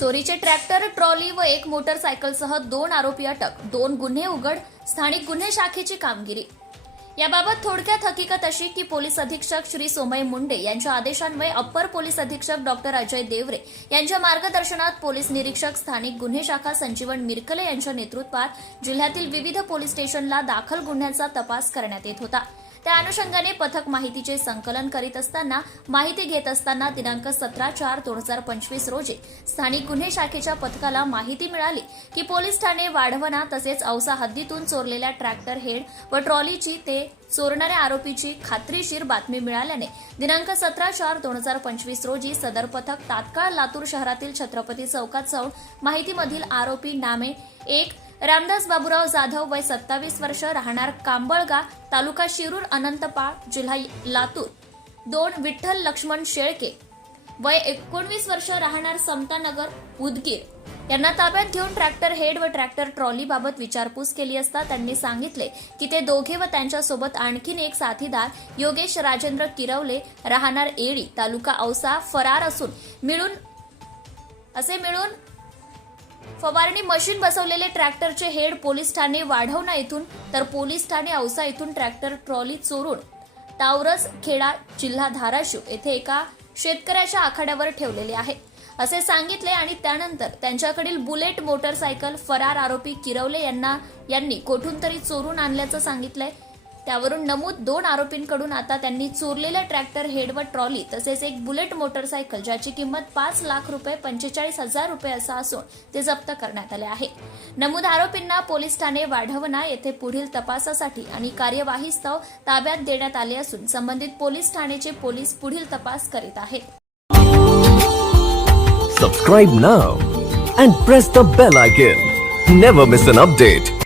चोरीचे tractor trolley व एक मोटरसायकलसह दोन आरोपी अटक. दोन गुन्हे उघड स्थानिक गुन्हे शाखेची कामगिरी. याबाबत थोडक्यात हकीकत अशी की पोलीस अधीक्षक श्री सोमय मुंडे यांच्या आदेशान्वये अप्पर पोलीस अधीक्षक डॉक्टर अजय देवरे यांच्या मार्गदर्शनात पोलीस निरीक्षक स्थानिक गुन्हे शाखा संजीवन मिरकले यांच्या नेतृत्वात जिल्ह्यातील विविध पोलीस स्टेशनला दाखल गुन्ह्यांचा तपास करण्यात येत होता. त्या अनुषंगाने पथक माहितीचे संकलन करीत असताना माहिती घेत असताना दिनांक सतरा चार दोन हजार पंचवीस रोजी स्थानिक गुन्हे शाखेच्या पथकाला माहिती मिळाली की पोलीस ठाणे वाढवणा तसेच औसा हद्दीतून चोरलेल्या ट्रॅक्टर हेड व ट्रॉलीची ते चोरणाऱ्या आरोपीची खात्रीशीर बातमी मिळाल्याने दिनांक सतरा चार दोन हजार पंचवीस रोजी सदर पथक तात्काळ लातूर शहरातील छत्रपती चौकात जाऊन माहितीमधील आरोपी नामे एक रामदास बाबूराव जाधव वय सत्तावीस वर्ष राहणार कांबळगा तालुका शिरूर अनंतपाळ जिल्हा लातूर. दोन विठ्ठल लक्ष्मण शेळके. वय एकोणवीस वर्ष राहणार समतानगर उदगीर. यांना ताब्यात घेऊन ट्रॅक्टर हेड व ट्रॅक्टर ट्रॉली बाबत विचारपूस केली असता त्यांनी सांगितले की ते दोघे व त्यांच्यासोबत आणखीन एक साथीदार योगेश राजेंद्र किरवले राहणार एडी तालुका औसा फरार असून मिळून असे मिळून फवारणी मशीन बसवलेले ट्रॅक्टरचे हेड पोलीस ठाणे वाढवणा येथून तर पोलीस ठाणे औसा येथून ट्रॅक्टर ट्रॉली चोरून. तावरस खेडा जिल्हा धाराशिव येथे एका शेतकऱ्याच्या आखाड्यावर ठेवलेले आहे. असे सांगितले आणि त्यानंतर त्यांच्याकडील बुलेट मोटरसायकल फरार आरोपी किरवले यांना यांनी कोठून तरी चोरून आणल्याचं सांगितलंय. त्यावरून नमूद दोन आरोपींकडून आता त्यांनी चोरलेलं ट्रॅक्टर हेड व ट्रॉली तसेच एक बुलेट मोटरसायकल ज्याची किंमत पाच लाख रुपये पंचेचाळीस हजार रुपये असा असून ते जप्त करण्यात आले आहे नमूद आरोपींना पोलीस ठाणे वाढवणा येथे पुढील तपासासाठी आणि कार्यवाहीस्तव ताब्यात देण्यात आले असून संबंधित पोलीस ठाण्याचे पोलीस पुढील तपास करीत आहेत Subscribe now and press the bell icon. Never miss an update.